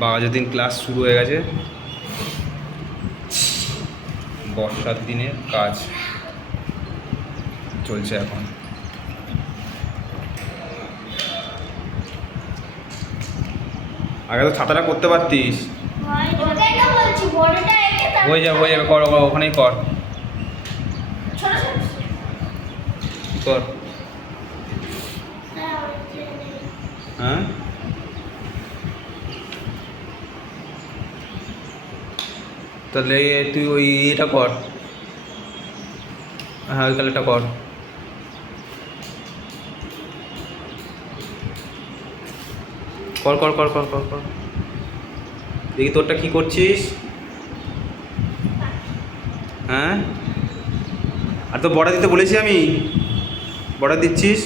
বাজার দিন ক্লাস শুরু হয়ে গেছে। বর্ষার দিনের কাজ চলছে এখন। আগে তো ছাতাটা করতে পারতিস। হয়ে যাবে কর, ওখানেই কর কর। হ্যাঁ তাহলে তুই ওই এটা কর। হ্যাঁ ওই কালারটা কর। কর কর কর কর কর কর দেখি তোরটা কি করছিস। হ্যাঁ আর তো বর্ডার দিতে বলেছি আমি, বর্ডার দিচ্ছিস।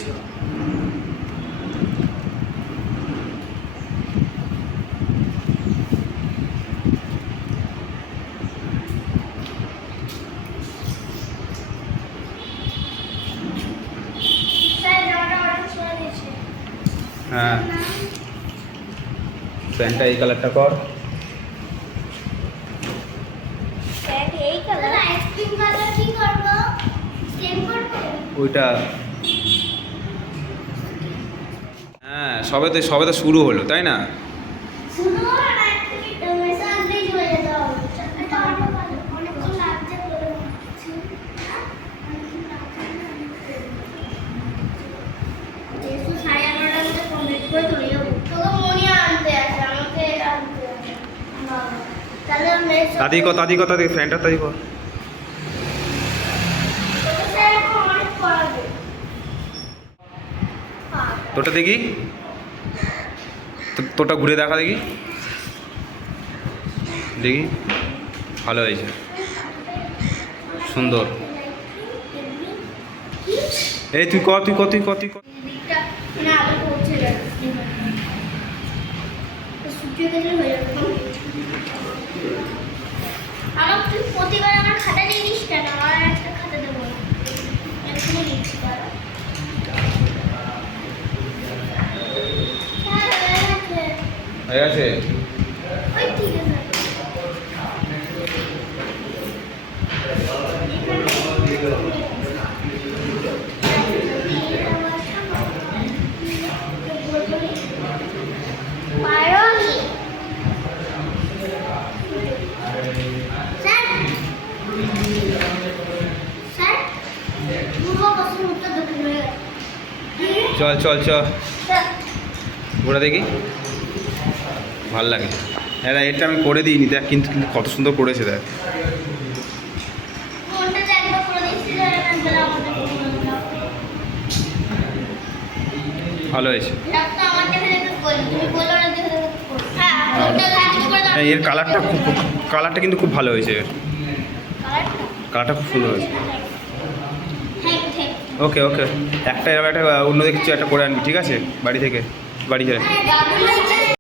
হ্যাঁ প্যান্টটা এই কালারটা কর। ওইটা হ্যাঁ সবে তো শুরু হলো তাই না। তাদি কর ফ্যানটা তাদি কর। তোরটা দেখি, তোরটা ঘুরে দেখা দেখি দেখি। ভালো হয়েছে, সুন্দর। এই তুই কর তুই কর তুই কর তুই কর। প্রতিবার আমার খাতা দিয়ে দিস কেন? আমার একটা খাতা দেবো না, এখনই দিচ্ছি। হয়ে গেছে। চল চল চল ঘোরা দেখি, ভাল লাগে। হ্যাঁ এটা আমি করে দিইনি দেখ, কিন্তু কত সুন্দর করেছে দেখ। ভালো হয়েছে। হ্যাঁ এর কালারটা কিন্তু খুব ভালো হয়েছে, এর কালারটা খুব সুন্দর হয়েছে। ওকে ওকে একটা অন্য কিছু একটা করে আনবি, ঠিক আছে? বাড়ি থেকে